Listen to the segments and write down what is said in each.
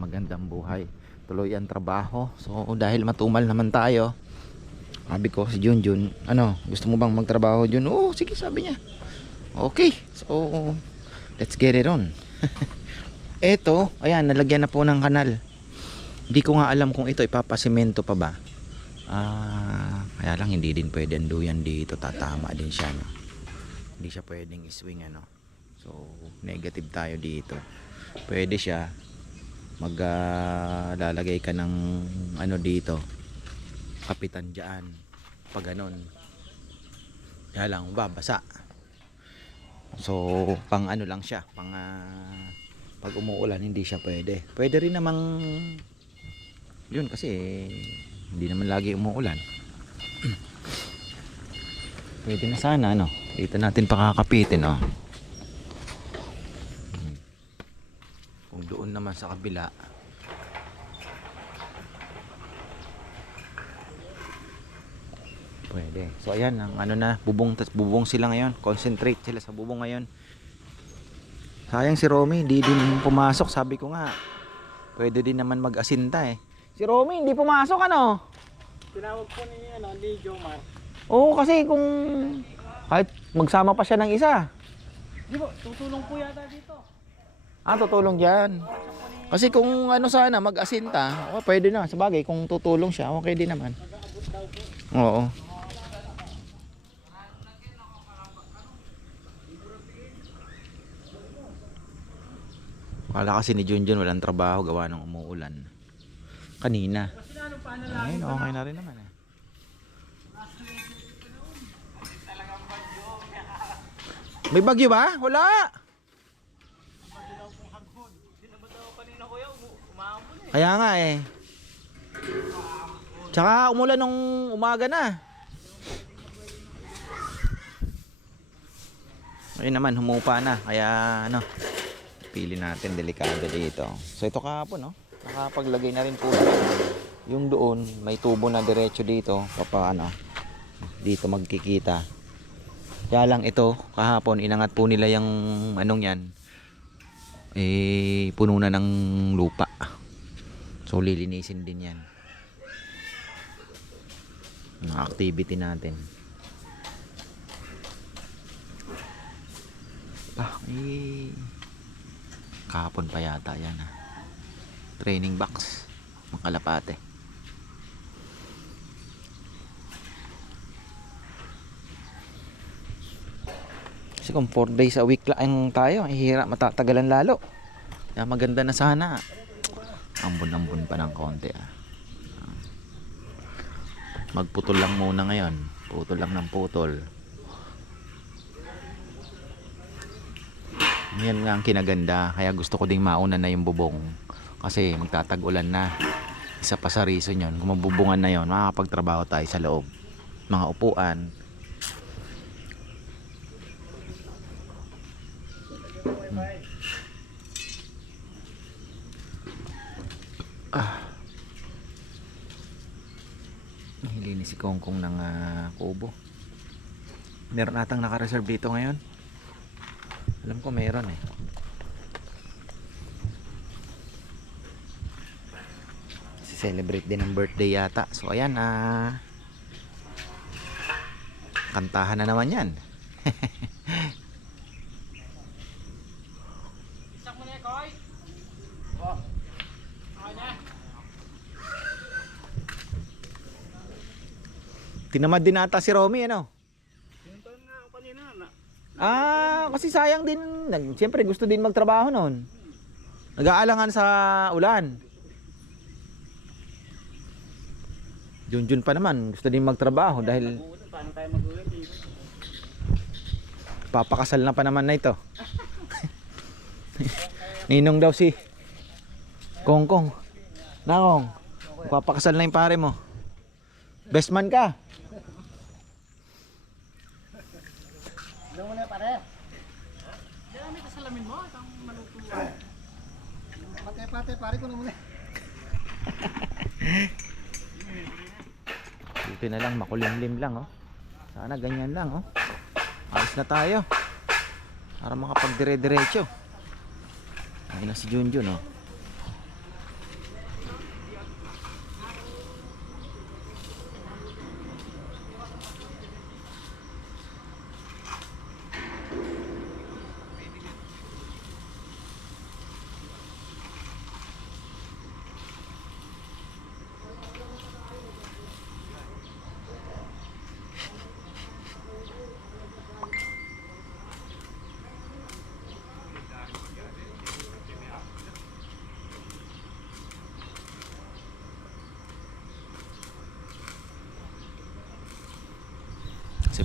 magandang buhay. Tuloy ang trabaho. So dahil matumal naman tayo, sabi ko si Junjun, ano, gusto mo bang magtrabaho Jun? Oo, sige sabi niya. Okay, so let's get it on. Eto, ayan, nalagyan na po ng kanal. Hindi ko nga alam kung ito ipapasimento pa ba. Ah, kaya lang hindi din pwede anduyan dito, tatama din siya, no. Hindi siya pwedeng iswing ano. So, negative tayo dito. Pwede siya mag lalagay ka ng ano dito. Kapitan diyan. Pag ganun. Kaya lang babasa. So, pang ano lang siya, pang ah, pag umuulan hindi siya pwede. Pwede rin namang yun kasi hindi naman lagi umuulan. pwede na sana ano. Dito natin pakakapitin oh. Hmm. Kung doon naman sa kabila Pwede. So ayan, ang ano na, bubong tas bubong sila ngayon. Concentrate sila sa bubong ngayon. Sayang si Romy, hindi din pumasok. Sabi ko nga, pwede din naman mag-asinta eh. Si Romy, hindi pumasok ano? Tinawag po ni, ano, ni Jomar. Oo, kasi kung kahit magsama pa siya ng isa. Di ba, tutulong po yata dito. Ah, tutulong dyan. Kasi kung ano sana, mag-asinta, oh, pwede na. Sabagay, kung tutulong siya, okay din naman. Oo. Kala kasi ni Junjun walang trabaho gawa ng umuulan. Kanina. Ayun, okay na rin naman eh. May bagyo ba? Wala! Kaya nga eh. Tsaka umulan nung umaga na. Ayun naman, humupa na. Kaya ano, pili natin delikado dito. So ito kahapon, no? Nakapaglagay na rin po yung doon, may tubo na diretso dito. Papaano, dito magkikita. Kaya lang ito, kahapon, inangat po nila yung anong yan. Eh, puno na ng lupa. So, lilinisin din yan. Ang activity natin. Ah, eh, kahapon pa yata yan ah. Training box. Mga kalapate. Kasi kung 4 days a week lang tayo, ihira matatagalan lalo. Kaya maganda na sana. Ambon-ambon pa ng konti ah. Magputol lang muna ngayon. Putol lang ng putol. Yan nga ang kinaganda. Kaya gusto ko ding mauna na yung bubong. Kasi magtatag-ulan na. Isa pa sa reason yun. Kung mabubungan na yun, makakapagtrabaho tayo sa loob. Mga upuan. Nahilinis si Kongkong ng ah, kubo. Meron atang naka-reserve dito ngayon. Alam ko meron eh. Si celebrate din ng birthday yata. So ayan ah kantahan na naman yan. Isak mo na, Koy. Oh. Okay na. Tinamad din ata si Romy ano. Ah, kasi sayang din. Siyempre gusto din magtrabaho noon. Nag-aalangan sa ulan. Junjun pa naman, gusto din magtrabaho dahil paano tayo mag-uwi papakasal na pa naman na ito. Ninong daw si Kongkong. Nakong, papakasal na yung pare mo. Best man ka. Pare ko na muna. Dito na lang, makulimlim lang oh. Sana ganyan lang oh. Alis na tayo. Para makapagdire-diretso. Ayun na si Junjun oh.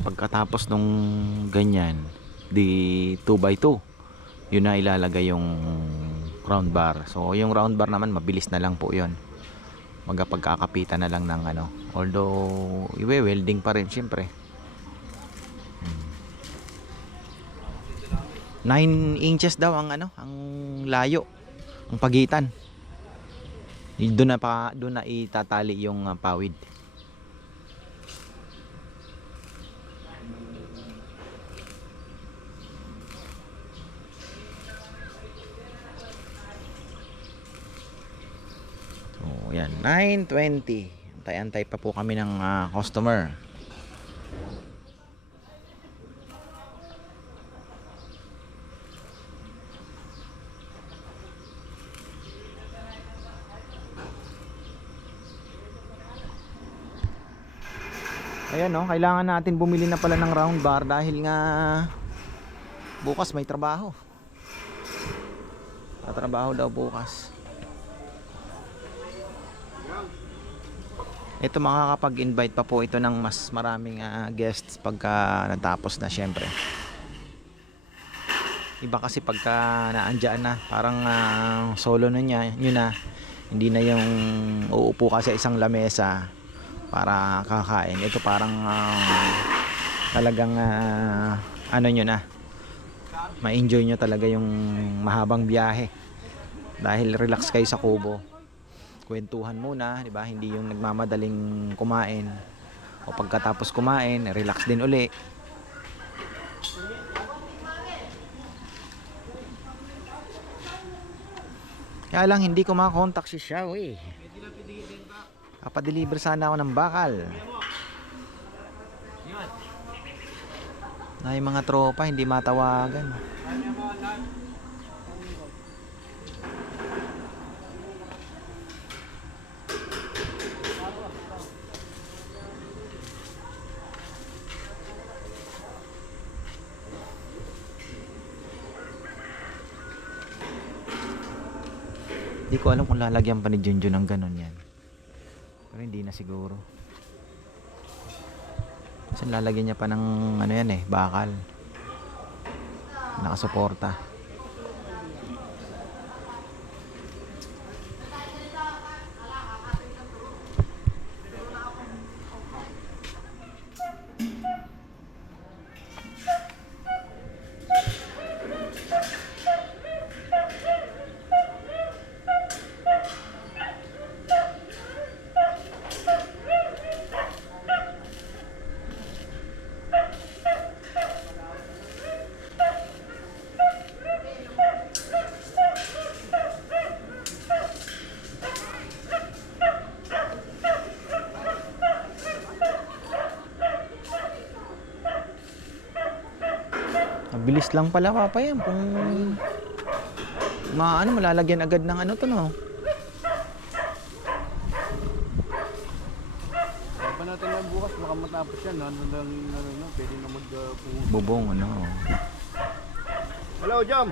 Pagkatapos nung ganyan di 2 by 2 yun na ilalagay yung round bar. So yung round bar naman mabilis na lang po yun. Magpagkakapitan na lang ng ano. Although iwe-welding pa rin syempre. 9 inches daw ang ano ang layo ang pagitan. Doon na pa doon na itatali yung ah, pawid So, yan. 9.20. Antay-antay pa po kami ng ah, customer. Ayan no, kailangan natin bumili na pala ng round bar dahil nga bukas may trabaho. Tatrabaho daw bukas. Ito makakapag-invite pa po ito ng mas maraming ah, guests pagka natapos na syempre. Iba kasi pagka naandyan na, parang ah, solo na niya, yun na. Hindi na yung uupo ka sa isang lamesa para kakain. Ito parang ah, talagang ah, ano nyo na. Ma-enjoy nyo talaga yung mahabang biyahe. Dahil relax kayo sa kubo kwentuhan muna, 'di ba? Hindi yung nagmamadaling kumain. O pagkatapos kumain, relax din uli. Kaya lang hindi ko makakontak si Xiao eh. Papadeliver sana ako ng bakal. Na yung mga tropa hindi matawagan. Hindi ko alam kung lalagyan pa ni Junjun ng ganun yan. Pero hindi na siguro. Kasi lalagyan niya pa ng ano yan eh, bakal. Nakasuporta. Mabilis lang pala papa yan kung ma ano malalagyan agad ng ano to no. Pa natin lang bukas, baka matapos yan. Ano lang, ano, no, pwede na mag uh, Bubong ano. Hello, Jom.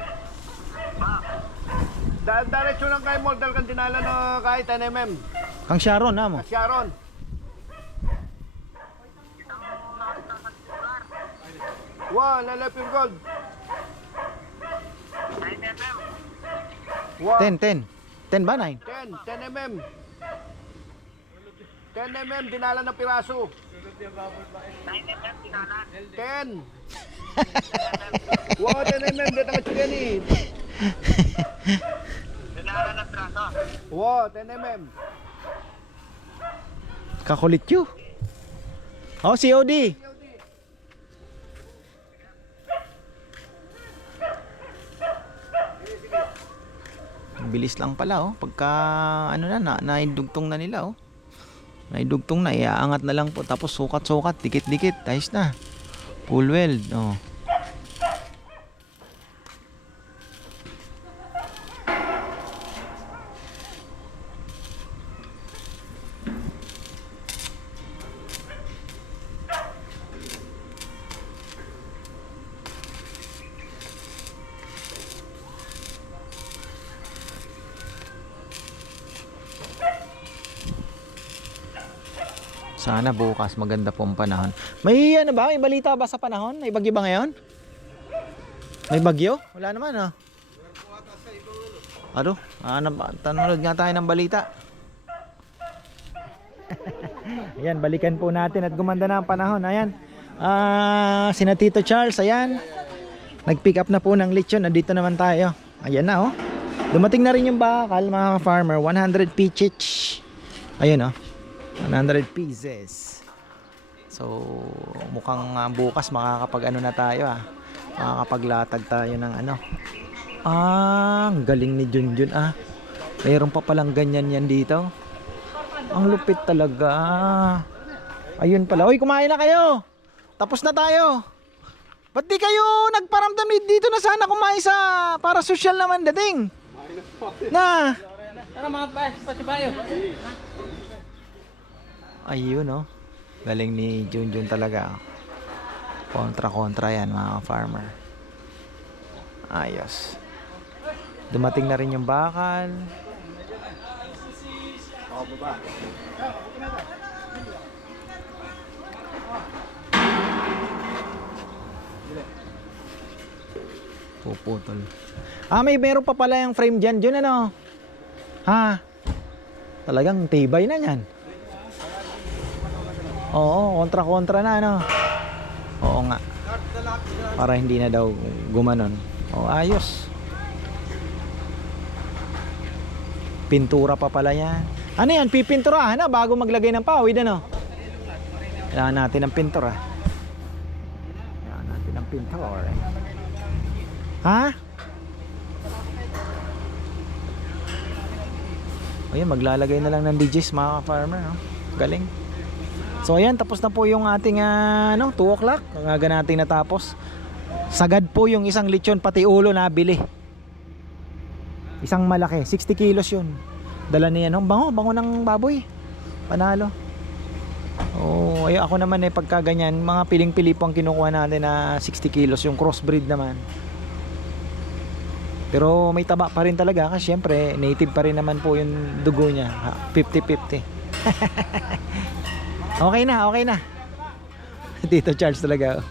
Dahil diretso lang kay dahil kang dinala na kahit 10 mm. Kang Sharon na mo. At Sharon. Wow, lalap yung gold. 9 mm. Wow, 10 10. 10 ba 9? 10, 10 mm. 10 mm, dinala na piraso. 9 mm, dinala. 10. wow, 10 mm, dito ka chicken eh. Dinala na piraso. Wow, 10 mm. Kakulit you. Oh, COD. Bilis lang pala oh. Pagka ano na, na naidugtong na nila oh. Naidugtong na, iaangat na lang po tapos sukat-sukat, dikit-dikit, ayos na. Full weld, oh. Sana bukas maganda po ang panahon. May ano ba? May balita ba sa panahon? May bagyo ba ngayon? May bagyo? Wala naman ah. Ano? Ba? Tanood nga tayo ng balita. ayan, balikan po natin at gumanda na ang panahon. Ayan. Ah, sina Tito Charles, ayan. Nag-pick up na po ng lechon. Nandito naman tayo. Ayan na oh. Dumating na rin yung bakal mga farmer. 100 pichich. Ayun oh. 100 pieces. So, mukhang ah, bukas makakapag ano na tayo ah. Makakapaglatag tayo ng ano. Ah, ang galing ni Junjun ah. Mayroon pa palang ganyan yan dito. Ang lupit talaga. Ayun pala. Uy, kumain na kayo. Tapos na tayo. Ba't di kayo nagparamdam dito na sana kumain sa para social naman dating? Na. Tara mga pa, pasibayo. Ayun oh. Galing ni Junjun talaga. Kontra-kontra yan mga farmer. Ayos. Dumating na rin yung bakal. Puputol. Ah, may meron pa pala yung frame dyan, Jun, ano? Ha? Talagang tibay na yan. Oo, kontra-kontra na ano. Oo nga. Para hindi na daw gumanon. Oh, ayos. Pintura pa pala yan. Ano yan? Pipinturahan na bago maglagay ng pawid ano? Kailangan natin ng pintura. Kailangan natin ng pintura. Ha? Ayun, maglalagay na lang ng DJs mga farmer. No? Galing. So ayan, tapos na po yung ating ah, ano, 2 o'clock. Ang aga natin natapos. Sagad po yung isang lechon pati ulo nabili. Isang malaki, 60 kilos yun. Dala niya, no? bango, bango ng baboy. Panalo. Oh, ay ako naman eh pagka ganyan, mga piling-pili ang kinukuha natin na 60 kilos, yung crossbreed naman. Pero may taba pa rin talaga kasi syempre native pa rin naman po yung dugo niya. Ha, 50-50. Okay na, okay na. Dito Charles talaga. oh.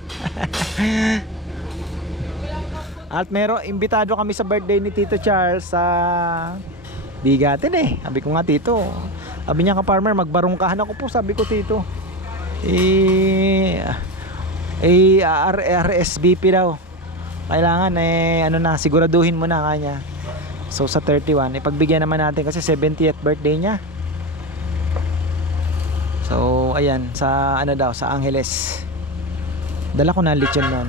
At meron, imbitado kami sa birthday ni Tito Charles sa Bigatin eh. Sabi ko nga Tito, sabi niya ka farmer, magbarungkahan ako po, sabi ko Tito. Eh, eh RSVP daw. Kailangan eh, ano na, siguraduhin mo na kanya. So sa 31, ipagbigyan naman natin kasi 70th birthday niya. Ayan, sa ano daw, sa Angeles. Dala ko na lechon noon.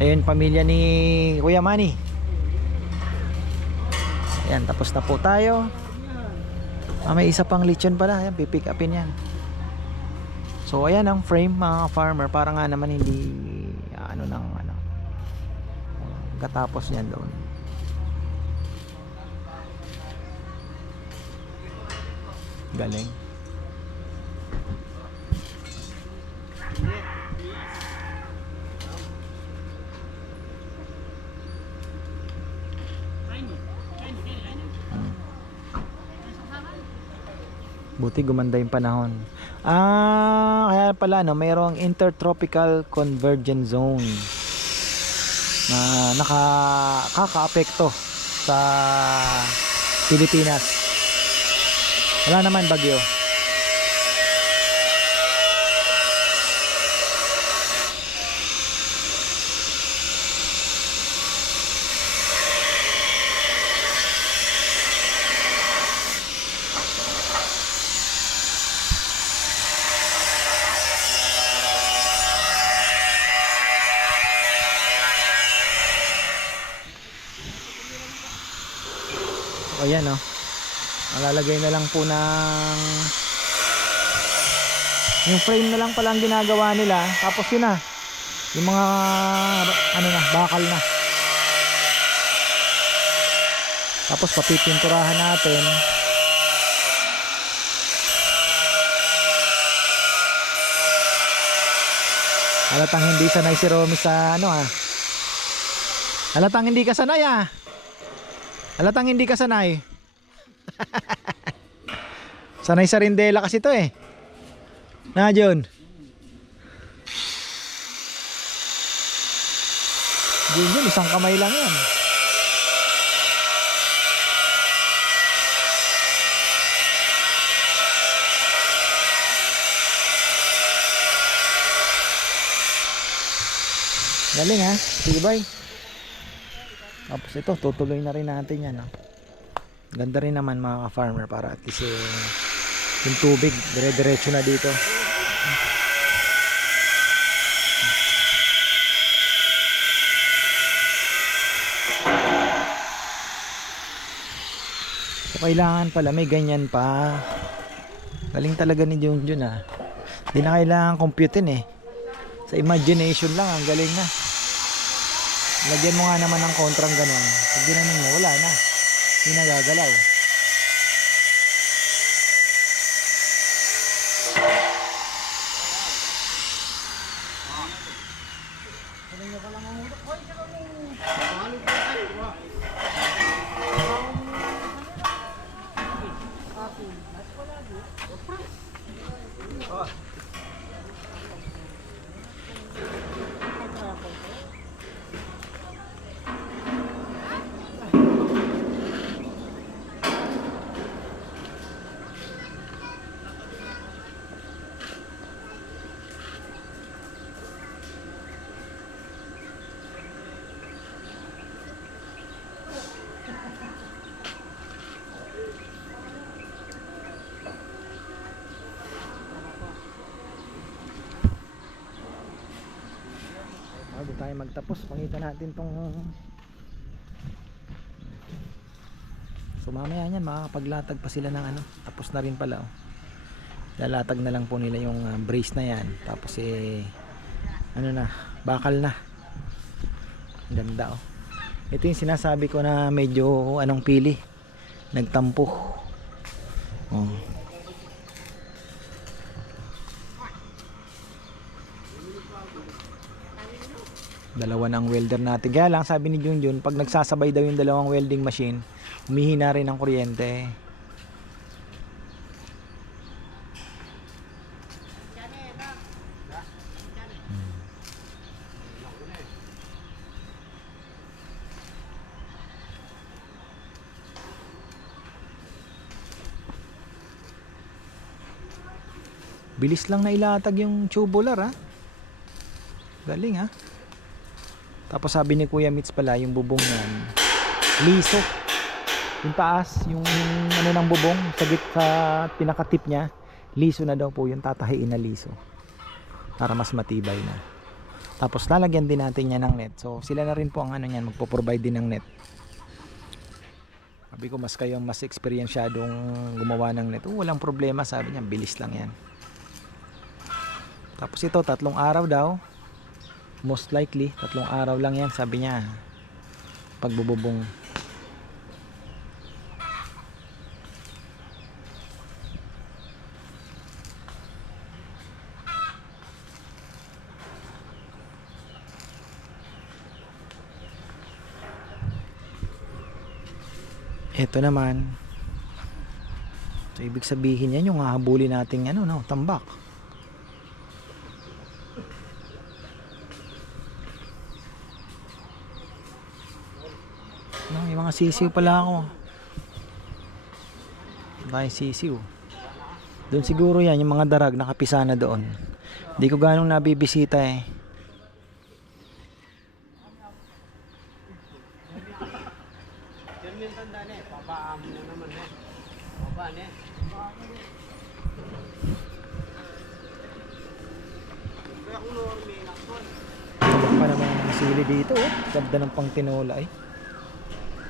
Ayun, pamilya ni Kuya Manny. Ayan, tapos na po tayo. Ah, may isa pang lechon pala. Ayan, pipick upin yan. So, ayan ang frame mga farmer. Para nga naman hindi, ah, ano nang, ano, katapos niyan doon. Galing. Buti gumanda yung panahon. Ah, kaya pala no, mayroong intertropical convergence zone na nakaka-apekto sa Pilipinas. Wala naman bagyo. O ayan oh. Malalagay na lang po ng yung frame na lang pala ang ginagawa nila. Tapos yun na. Yung mga ano na bakal na. Tapos papipinturahan natin. Halatang hindi sanay si Romy sa ano ah. Halatang hindi ka sanay ah. Halatang hindi ka sanay Sanay sa rindela kasi to eh. Na, John? Yun yun, isang kamay lang yan. Galing ha, tibay. Tapos ito, tutuloy na rin natin yan. No? Ganda rin naman mga ka-farmer para at least eh, yung tubig, dire-diretso na dito. So, kailangan pala may ganyan pa. Galing talaga ni Junjun ah. Hindi na kailangan computein eh. Sa imagination lang, ang galing na. Lagyan mo nga naman ng kontrang ganun. Pag ginanon mo, wala na. Hindi nagagalaw. Bago tayo magtapos, pakita natin tong So mamaya yan, makakapaglatag pa sila ng ano Tapos na rin pala oh. Lalatag na lang po nila yung ah, brace na yan. Tapos eh Ano na, bakal na. Ganda oh. Ito yung sinasabi ko na medyo Anong pili. Nagtampo. Oh dalawa ng welder natin. Kaya lang sabi ni Junjun, pag nagsasabay daw yung dalawang welding machine, humihina rin ang kuryente. Bilis lang na ilatag yung tubular ha. Galing ha. Tapos sabi ni Kuya Mitch pala, yung bubong yan, liso. Yung taas, yung, yung ano ng bubong, sa git sa pinakatip niya, liso na daw po yung tatahiin na liso. Para mas matibay na. Tapos lalagyan din natin yan ng net. So sila na rin po ang ano yan, magpo-provide din ng net. Sabi ko mas kayo mas eksperyensyadong gumawa ng net. Oh, walang problema sabi niya, bilis lang yan. Tapos ito, tatlong araw daw, most likely tatlong araw lang yan sabi niya. Pagbububong. Ito naman. So ibig sabihin yan yung hahabulin nating ano no tambak No, may mga sisiw pala ako. May sisiw. Doon siguro yan, yung mga darag nakapisa na doon. Hindi ko ganong nabibisita eh. Tabak pa naman ang sili dito oh. Ng pang tinola eh.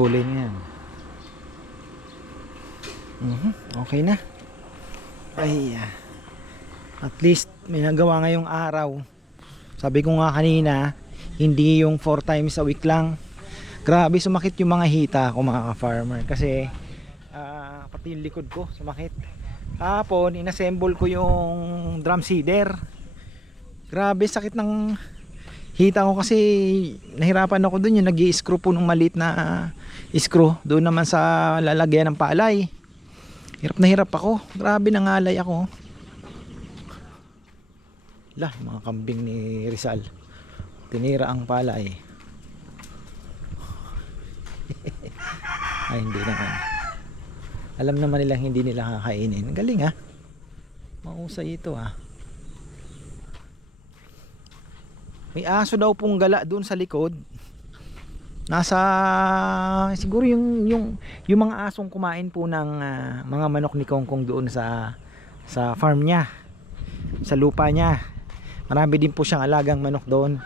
Tuloy niya yan. Mhm, Okay na. Ay, ah. at least may nagawa ngayong araw. Sabi ko nga kanina, hindi yung 4 times a week lang. Grabe sumakit yung mga hita ko mga ka-farmer kasi ah, pati yung likod ko sumakit. Kahapon, inassemble ko yung drum seeder. Grabe sakit ng hita ko kasi nahirapan ako dun yung nag screw po ng maliit na screw doon naman sa lalagyan ng palay. Hirap na hirap ako. Grabe nangalay ako. Lah, mga kambing ni Rizal. Tinira ang palay. Ay, hindi naman. Alam naman nila hindi nila kakainin. Galing ha. Mausay ito ha. May aso daw pong gala doon sa likod. Nasa siguro yung yung yung mga asong kumain po ng ah, mga manok ni Kongkong doon sa sa farm niya. Sa lupa niya. Marami din po siyang alagang manok doon.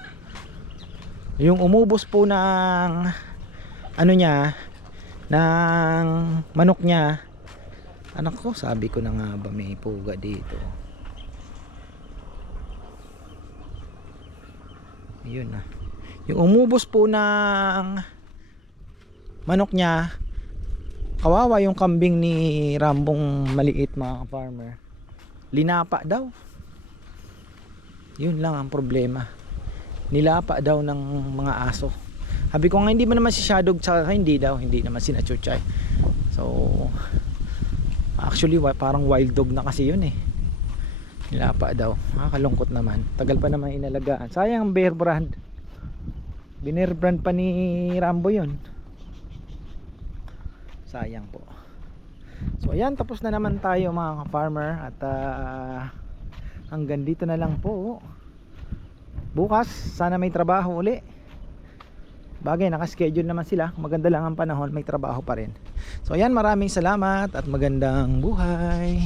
Yung umubos po ng ano niya ng manok niya. Anak ko, sabi ko na nga ba may puga dito. Ayun na. Yung umubos po ng manok niya, kawawa yung kambing ni Rambong maliit mga farmer. Linapa daw. Yun lang ang problema. Nilapa daw ng mga aso. Sabi ko nga hindi man naman si Shadog sa hindi daw, hindi naman si Nachuchay. So actually parang wild dog na kasi yun eh. Nilapa daw. Nakakalungkot naman. Tagal pa naman inalagaan. Sayang ang bear brand. Biner brand pa ni Rambo yun. Sayang po. So ayan, tapos na naman tayo mga farmer at ah, hanggang dito na lang po. Bukas, sana may trabaho uli. Bagay, nakaschedule naman sila. Maganda lang ang panahon, may trabaho pa rin. So ayan, maraming salamat at magandang buhay.